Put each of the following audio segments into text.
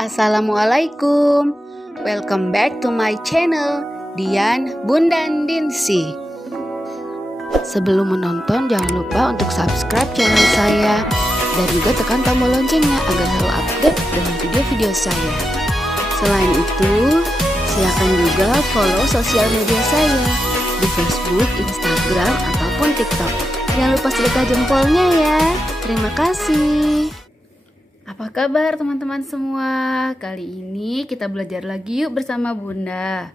Assalamualaikum. Welcome back to my channel Dian Bundan Dinsi. Sebelum menonton jangan lupa untuk subscribe channel saya dan juga tekan tombol loncengnya agar selalu update dengan video-video saya. Selain itu, silakan juga follow sosial media saya di Facebook, Instagram, ataupun TikTok. Jangan lupa sedekah jempolnya ya. Terima kasih. Apa kabar teman-teman semua? Kali ini kita belajar lagi yuk bersama Bunda.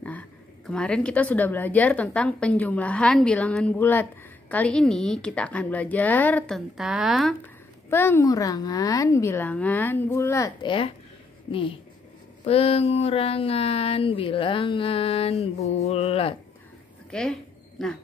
Nah, kemarin kita sudah belajar tentang penjumlahan bilangan bulat. Kali ini kita akan belajar tentang pengurangan bilangan bulat ya. Nih, pengurangan bilangan bulat. Oke. Nah,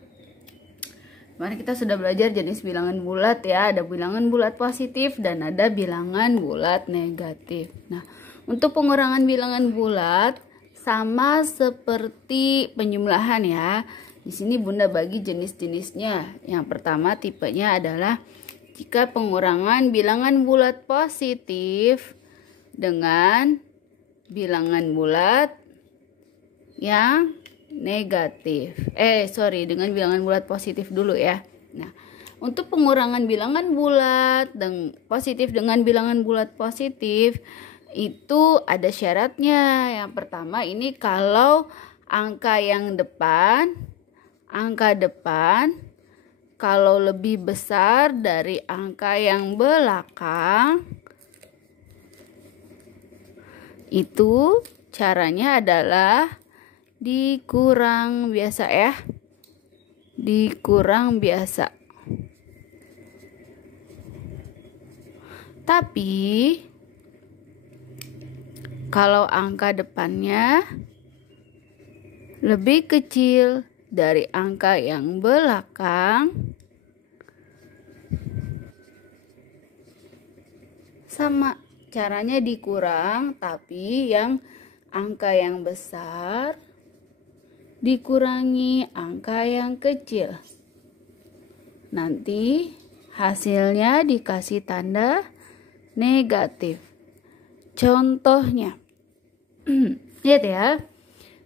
kemarin kita sudah belajar jenis bilangan bulat ya. Ada bilangan bulat positif dan ada bilangan bulat negatif. Nah, untuk pengurangan bilangan bulat sama seperti penjumlahan ya. Di sini Bunda bagi jenis-jenisnya. Yang pertama tipenya adalah jika pengurangan bilangan bulat positif dengan bilangan bulat yang negatif. Dengan bilangan bulat positif dulu ya. Nah, untuk pengurangan bilangan bulat dan positif dengan bilangan bulat positif itu ada syaratnya. Yang pertama ini kalau angka depan kalau lebih besar dari angka yang belakang, itu caranya adalah dikurang biasa ya. Dikurang biasa. Tapi kalau angka depannya lebih kecil dari angka yang belakang, sama caranya dikurang, tapi yang angka yang besar dikurangi angka yang kecil. Nanti hasilnya dikasih tanda negatif. Contohnya, lihat ya.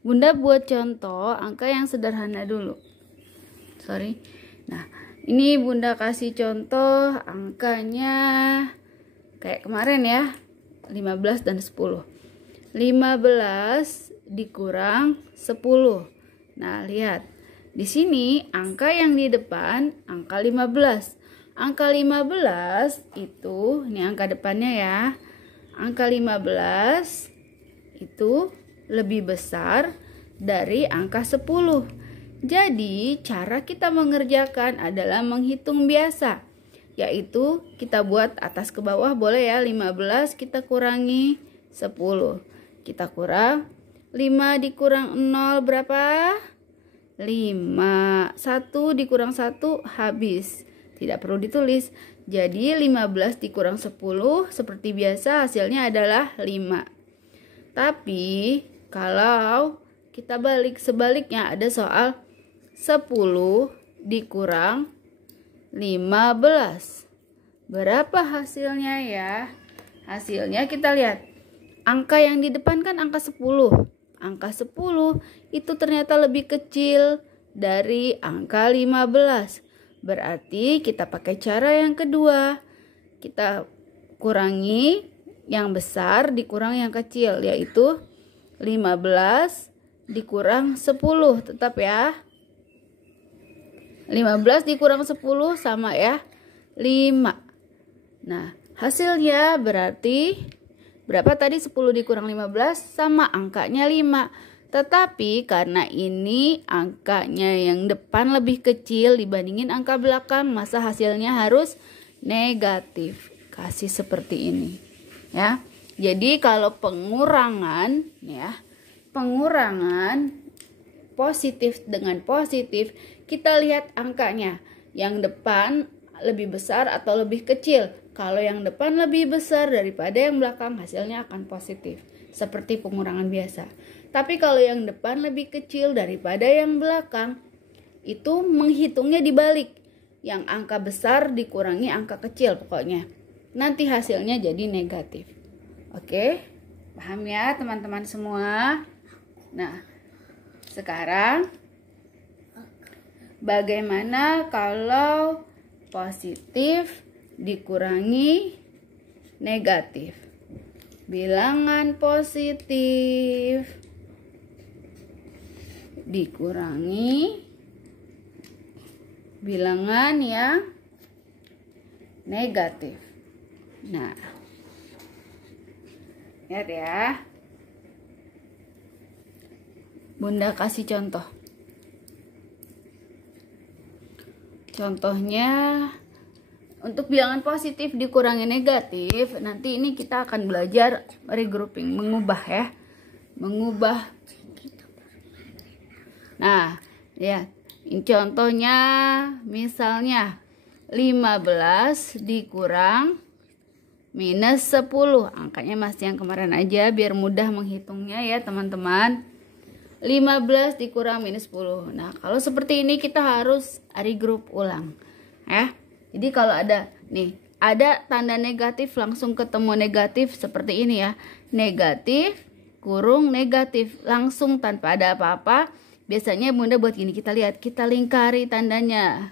Bunda buat contoh angka yang sederhana dulu. Nah, ini Bunda kasih contoh angkanya kayak kemarin ya. 15 dan 10. 15 dikurang 10. Nah, lihat. Di sini angka yang di depan angka 15. Angka 15 itu, ini angka depannya ya. Angka 15 itu lebih besar dari angka 10. Jadi, cara kita mengerjakan adalah menghitung biasa. Yaitu kita buat atas ke bawah boleh ya. 15 kita kurangi 10. Kita kurang 5 dikurang 0 berapa? 5. 1 dikurang 1 habis. Tidak perlu ditulis. Jadi 15 dikurang 10 seperti biasa hasilnya adalah 5. Tapi kalau kita sebaliknya ada soal 10 dikurang 15. Berapa hasilnya ya? Hasilnya kita lihat. Angka yang di depan kan angka 10. Angka 10 itu ternyata lebih kecil dari angka 15. Berarti kita pakai cara yang kedua. Kita kurangi yang besar dikurang yang kecil, yaitu 15 dikurang 10. Tetap ya. 15 dikurang 10 sama ya 5. Nah, hasilnya berarti berapa tadi? 10 dikurang 15 sama angkanya 5. Tetapi karena ini angkanya yang depan lebih kecil dibandingin angka belakang, maka hasilnya harus negatif. Kasih seperti ini. Ya. Jadi kalau pengurangan positif dengan positif, kita lihat angkanya. Yang depan lebih besar atau lebih kecil. Kalau yang depan lebih besar daripada yang belakang, hasilnya akan positif. Seperti pengurangan biasa. Tapi kalau yang depan lebih kecil daripada yang belakang, itu menghitungnya dibalik. Yang angka besar dikurangi angka kecil pokoknya. Nanti hasilnya jadi negatif. Oke. Paham ya teman-teman semua? Nah, sekarang bagaimana kalau positif dikurangi negatif? Bilangan positif dikurangi bilangan yang negatif. Nah, lihat ya. Bunda kasih contoh. Contohnya untuk bilangan positif dikurangi negatif, nanti ini kita akan belajar regrouping, mengubah ya. Mengubah. Nah, ya. Ini contohnya misalnya 15 dikurang minus 10. Angkanya masih yang kemarin aja biar mudah menghitungnya ya teman-teman. 15 dikurang minus 10. Nah, kalau seperti ini kita harus regroup ulang ya. Jadi kalau ada tanda negatif langsung ketemu negatif seperti ini ya. Negatif kurung negatif langsung tanpa ada apa-apa. Biasanya Bunda buat gini, kita lihat, kita lingkari tandanya.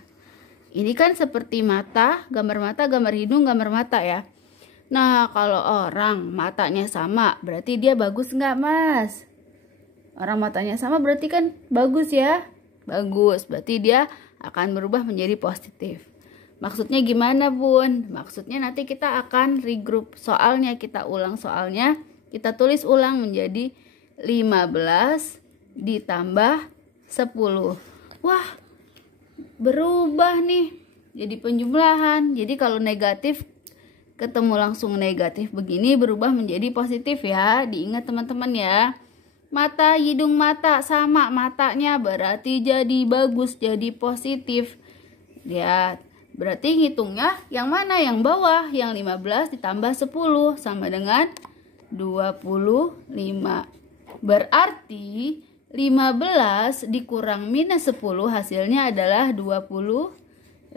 Ini kan seperti mata, gambar hidung, gambar mata ya. Nah, kalau orang matanya sama, berarti dia bagus nggak, Mas? Orang matanya sama berarti kan bagus ya? Bagus, berarti dia akan berubah menjadi positif. Maksudnya gimana, Bun? Maksudnya nanti kita akan regroup soalnya, kita ulang soalnya, kita tulis ulang menjadi 15 ditambah 10. Wah, berubah nih jadi penjumlahan. Jadi kalau negatif ketemu langsung negatif begini berubah menjadi positif ya. Diingat teman-teman ya. Mata, hidung, mata sama matanya berarti jadi bagus, jadi positif. Lihat, berarti hitungnya yang mana? Yang bawah, yang 15 ditambah 10 sama dengan 25. Berarti 15 dikurang minus 10 hasilnya adalah 25.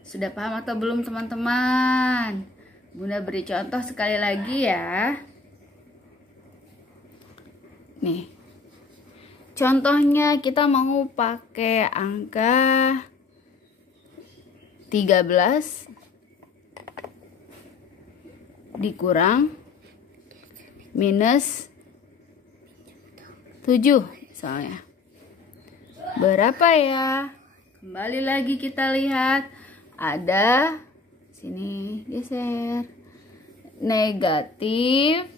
Sudah paham atau belum teman-teman? Bunda beri contoh sekali lagi ya. Nih. Contohnya kita mau pakai angka 13 dikurang minus 7 misalnya. Berapa ya? Kembali lagi kita lihat. Ada sini geser. Negatif.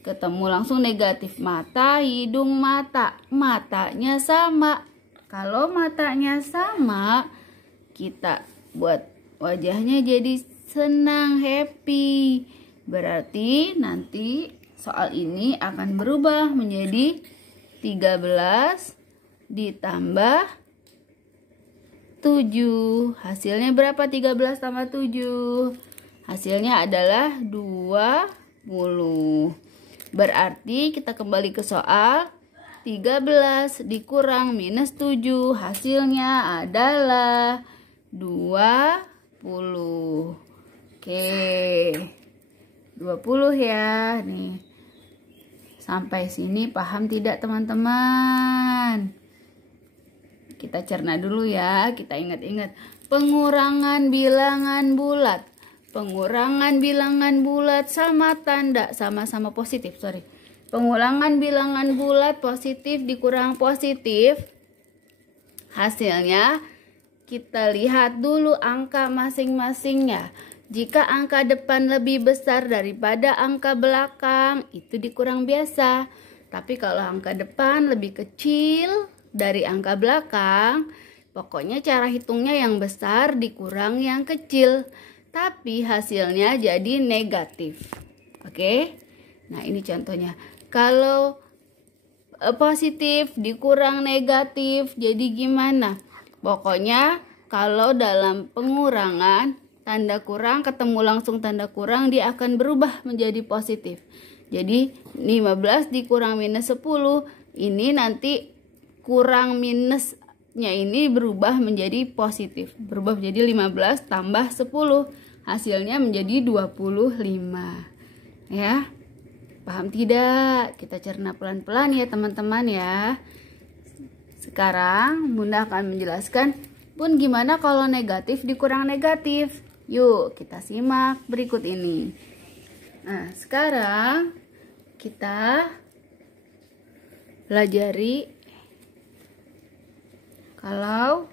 Ketemu langsung negatif. Mata, hidung, mata. Matanya sama. Kalau matanya sama, kita buat wajahnya jadi senang, happy. Berarti nanti soal ini akan berubah menjadi 13 ditambah 7. Hasilnya berapa? 13 tambah 7. Hasilnya adalah 20. Berarti kita kembali ke soal. 13 dikurang minus 7. Hasilnya adalah 20. Oke. 20 ya. Nih. Sampai sini paham tidak teman-teman? Kita cerna dulu ya, kita ingat-ingat. Pengurangan bilangan bulat. Pengurangan bilangan bulat sama tanda sama-sama positif, sorry. Pengurangan bilangan bulat positif dikurang positif. Hasilnya kita lihat dulu angka masing-masingnya. Jika angka depan lebih besar daripada angka belakang, itu dikurang biasa. Tapi kalau angka depan lebih kecil dari angka belakang, pokoknya cara hitungnya yang besar dikurang yang kecil. Tapi hasilnya jadi negatif. Oke? Nah, ini contohnya. Kalau positif dikurang negatif, jadi gimana? Pokoknya kalau dalam pengurangan, tanda kurang ketemu langsung tanda kurang, dia akan berubah menjadi positif. Jadi 15 dikurang minus 10, ini nanti kurang minusnya ini berubah menjadi positif. Berubah menjadi 15 tambah 10. Hasilnya menjadi 25. Ya. Paham tidak? Kita cerna pelan-pelan ya teman-teman ya. Sekarang Bunda akan menjelaskan, Bun, gimana kalau negatif dikurang negatif? Yuk kita simak berikut ini. Nah, sekarang kita pelajari kalau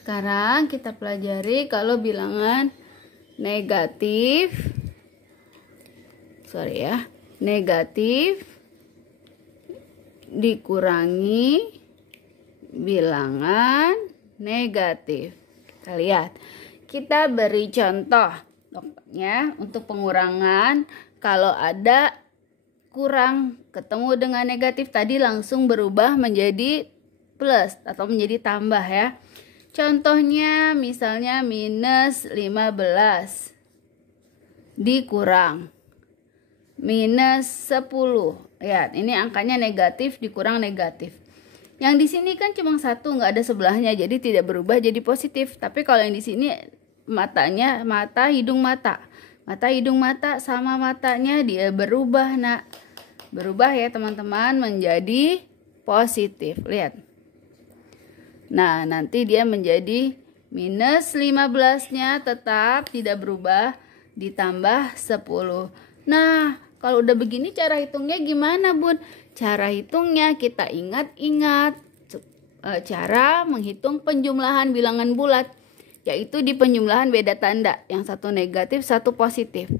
sekarang kita pelajari kalau bilangan negatif, negatif dikurangi bilangan negatif. Kita lihat, kita beri contoh ya untuk pengurangan. Kalau ada kurang ketemu dengan negatif tadi langsung berubah menjadi plus atau menjadi tambah ya. Contohnya misalnya minus 15 dikurang minus 10. Lihat, ini angkanya negatif dikurang negatif. Yang di sini kan cuma satu, nggak ada sebelahnya, jadi tidak berubah jadi positif. Tapi kalau yang di sini matanya mata hidung mata. Mata hidung mata sama matanya dia berubah, nak. Berubah ya teman-teman menjadi positif. Lihat. Nah, nanti dia menjadi minus 15-nya tetap tidak berubah ditambah 10. Nah, kalau udah begini cara hitungnya gimana, Bun? Cara hitungnya kita ingat-ingat cara menghitung penjumlahan bilangan bulat, yaitu di penjumlahan beda tanda, yang satu negatif, satu positif.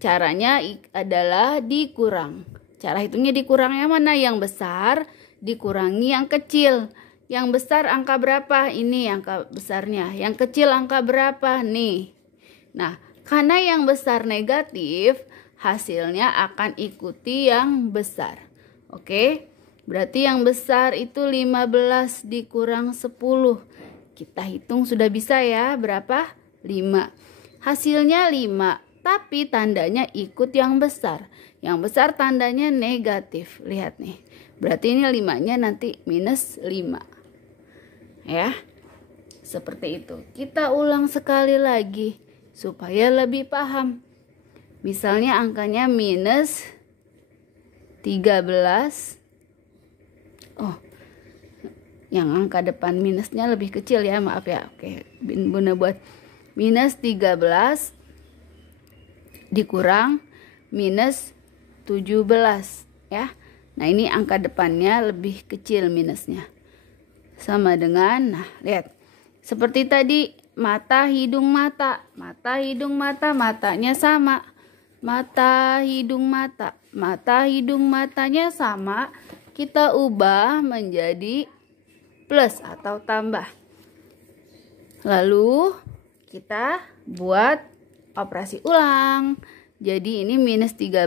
Caranya adalah dikurang. Cara hitungnya dikurangnya mana? Yang besar dikurangi yang kecil. Yang besar angka berapa? Ini angka besarnya. Yang kecil angka berapa? Nih. Nah, karena yang besar negatif, hasilnya akan ikuti yang besar. Oke? Berarti yang besar itu 15 dikurang 10. Kita hitung sudah bisa ya, berapa? 5. Hasilnya 5, tapi tandanya ikut yang besar. Yang besar tandanya negatif. Lihat nih. Berarti ini 5-nya nanti minus 5. Ya, seperti itu. Kita ulang sekali lagi supaya lebih paham. Misalnya angkanya minus 13. Oh, yang angka depan minusnya lebih kecil ya, maaf ya. Oke, Bunda buat minus 13 dikurang minus 17 ya. Nah, ini angka depannya lebih kecil minusnya. Sama dengan, nah lihat, seperti tadi mata hidung mata, mata hidung mata, matanya sama, mata hidung mata, mata hidung matanya sama, kita ubah menjadi plus atau tambah. Lalu kita buat operasi ulang. Jadi ini minus 13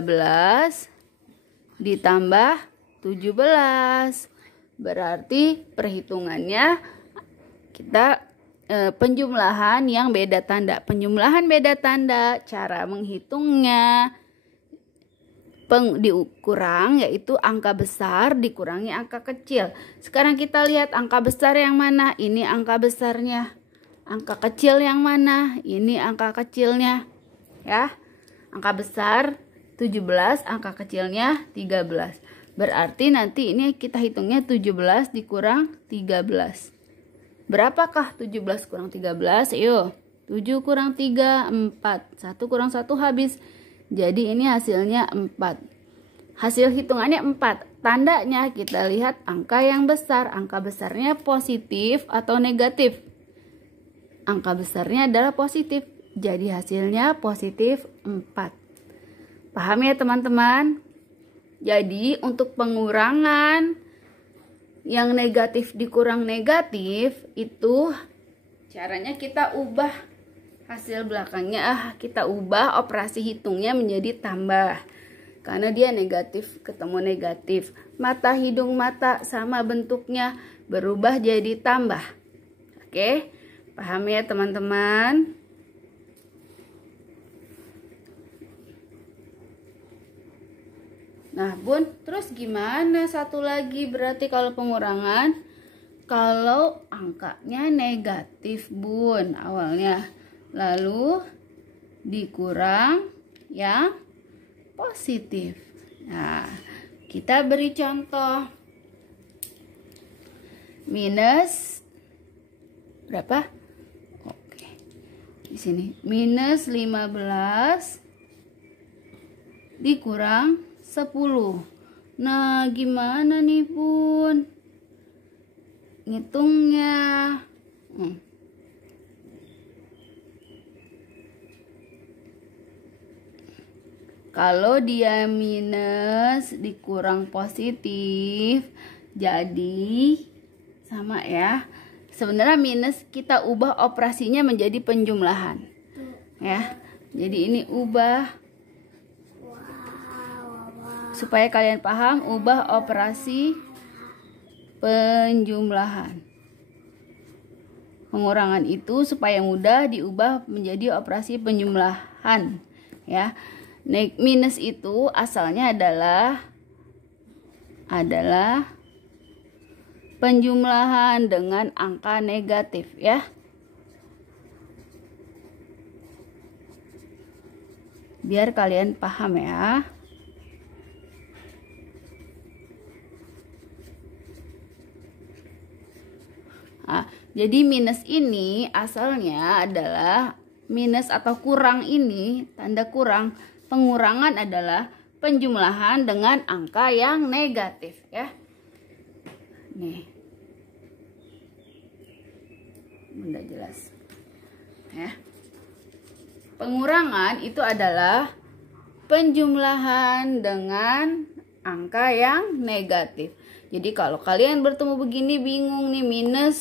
ditambah 17. Berarti perhitungannya kita penjumlahan yang beda tanda. Penjumlahan beda tanda, cara menghitungnya dikurang, yaitu angka besar dikurangi angka kecil. Sekarang kita lihat angka besar yang mana? Ini angka besarnya. Angka kecil yang mana? Ini angka kecilnya. Ya. Angka besar 17, angka kecilnya 13. Berarti nanti ini kita hitungnya 17 dikurang 13. Berapakah 17 kurang 13? Ayo. 7 kurang 3, 4. 1 kurang 1 habis. Jadi ini hasilnya 4. Hasil hitungannya 4. Tandanya kita lihat angka yang besar. Angka besarnya positif atau negatif? Angka besarnya adalah positif. Jadi hasilnya positif 4. Paham ya teman-teman? Jadi untuk pengurangan yang negatif dikurang negatif itu caranya kita ubah hasil belakangnya, kita ubah operasi hitungnya menjadi tambah. Karena dia negatif ketemu negatif. Mata hidung mata sama bentuknya berubah jadi tambah. Oke, paham ya teman-teman? Nah, Bun, terus gimana satu lagi berarti kalau pengurangan? kalau angkanya negatif bun awalnya, lalu dikurang yang positif. Nah, kita beri contoh. Minus berapa? Oke. Di sini minus 15 dikurang 10. Nah, gimana nih, Bun? Ngitungnya. Kalau dia minus dikurang positif, jadi sama ya. Sebenarnya minus kita ubah operasinya menjadi penjumlahan. Ya. Jadi ini ubah. Supaya kalian paham, ubah operasi penjumlahan. Pengurangan itu supaya mudah diubah menjadi operasi penjumlahan, ya. Minus itu asalnya adalah penjumlahan dengan angka negatif, ya. Biar kalian paham ya. Nah, jadi minus ini asalnya adalah minus atau kurang ini, tanda kurang. Pengurangan adalah penjumlahan dengan angka yang negatif, ya. Nih. Bunda jelas. Ya. Pengurangan itu adalah penjumlahan dengan angka yang negatif. Jadi kalau kalian bertemu begini bingung nih, minus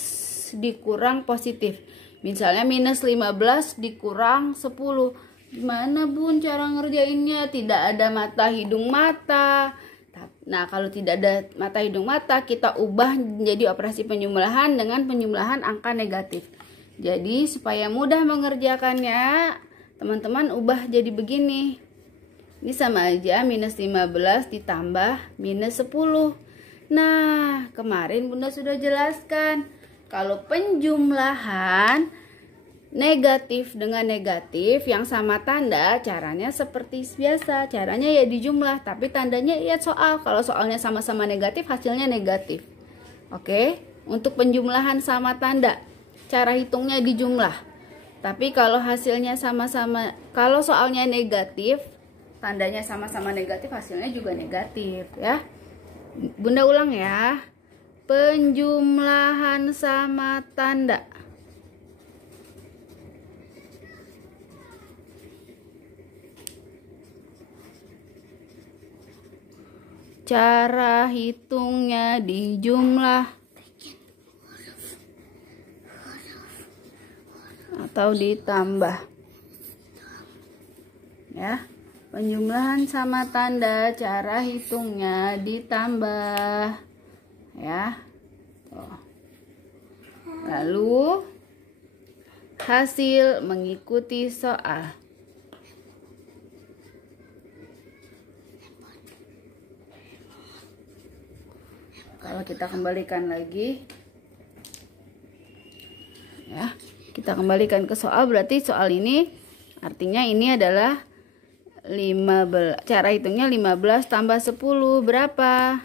dikurang positif. Misalnya minus 15 dikurang 10. Gimana Bun cara ngerjainnya? Tidak ada mata hidung mata. Nah, kalau tidak ada mata hidung mata, kita ubah menjadi operasi penjumlahan dengan penjumlahan angka negatif. Jadi supaya mudah mengerjakannya, teman-teman ubah jadi begini. Ini sama aja minus 15 ditambah minus 10. Nah, kemarin Bunda sudah jelaskan kalau penjumlahan negatif dengan negatif yang sama tanda, caranya seperti biasa. Caranya ya dijumlah, tapi tandanya lihat soal. Kalau soalnya sama-sama negatif, hasilnya negatif. Oke, untuk penjumlahan sama tanda, cara hitungnya dijumlah. Tapi kalau hasilnya sama-sama, kalau soalnya negatif, tandanya sama-sama negatif, hasilnya juga negatif, ya. Bunda ulang ya. Penjumlahan sama tanda. Cara hitungnya dijumlah atau ditambah. Ya. Penjumlahan sama tanda, cara hitungnya ditambah, ya. Tuh. Lalu hasil mengikuti soal. Kalau kita kembalikan lagi, ya, kita kembalikan ke soal, berarti soal ini artinya ini adalah 15. Cara hitungnya 15 tambah 10 berapa?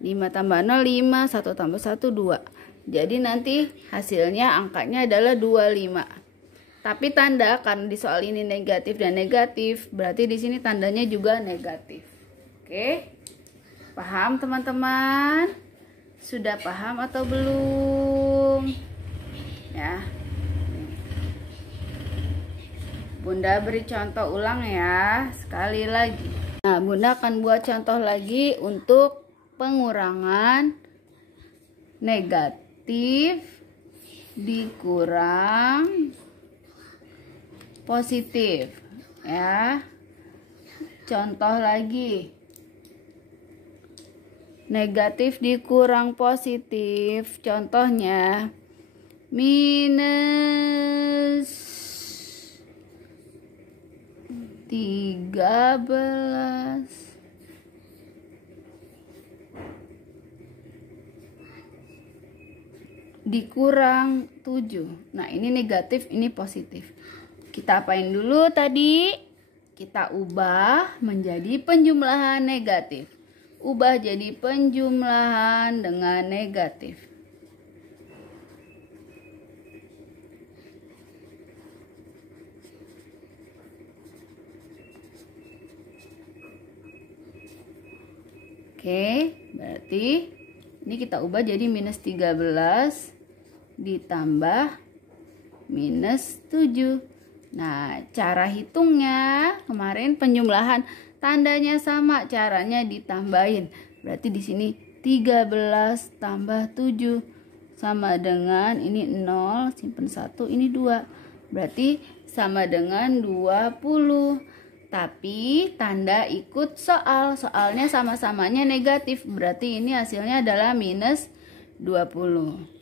5 tambah 0 5, 1 tambah 1 2. Jadi nanti hasilnya angkanya adalah 25. Tapi tanda karena di soal ini negatif dan negatif, berarti di sini tandanya juga negatif. Oke? Paham teman-teman? Sudah paham atau belum? Ya. Bunda beri contoh ulang ya, sekali lagi. Nah, Bunda akan buat contoh lagi untuk pengurangan negatif dikurang positif, ya. Contoh lagi. Negatif dikurang positif, contohnya minus 13 -13 dikurang 7. Nah, ini negatif, ini positif. Kita apain dulu tadi? Kita ubah menjadi penjumlahan negatif. Ubah jadi penjumlahan dengan negatif. Oke, berarti ini kita ubah jadi minus 13 ditambah minus 7. Nah, cara hitungnya kemarin penjumlahan tandanya sama, caranya ditambahin. Berarti di sini 13 tambah 7 sama dengan ini 0, simpen 1, ini 2. Berarti sama dengan 20. Tapi tanda ikut soal. Soalnya sama-samanya negatif. Berarti ini hasilnya adalah minus 20.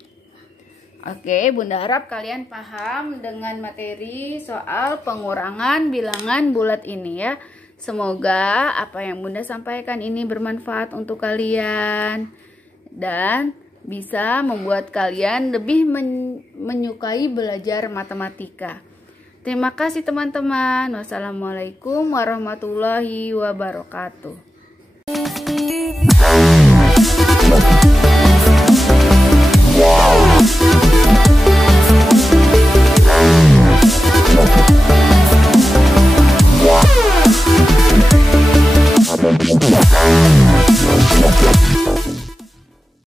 Oke, Bunda harap kalian paham dengan materi soal pengurangan bilangan bulat ini ya. Semoga apa yang Bunda sampaikan ini bermanfaat untuk kalian dan bisa membuat kalian lebih menyukai belajar matematika. Terima kasih teman-teman. Wassalamualaikum warahmatullahi wabarakatuh.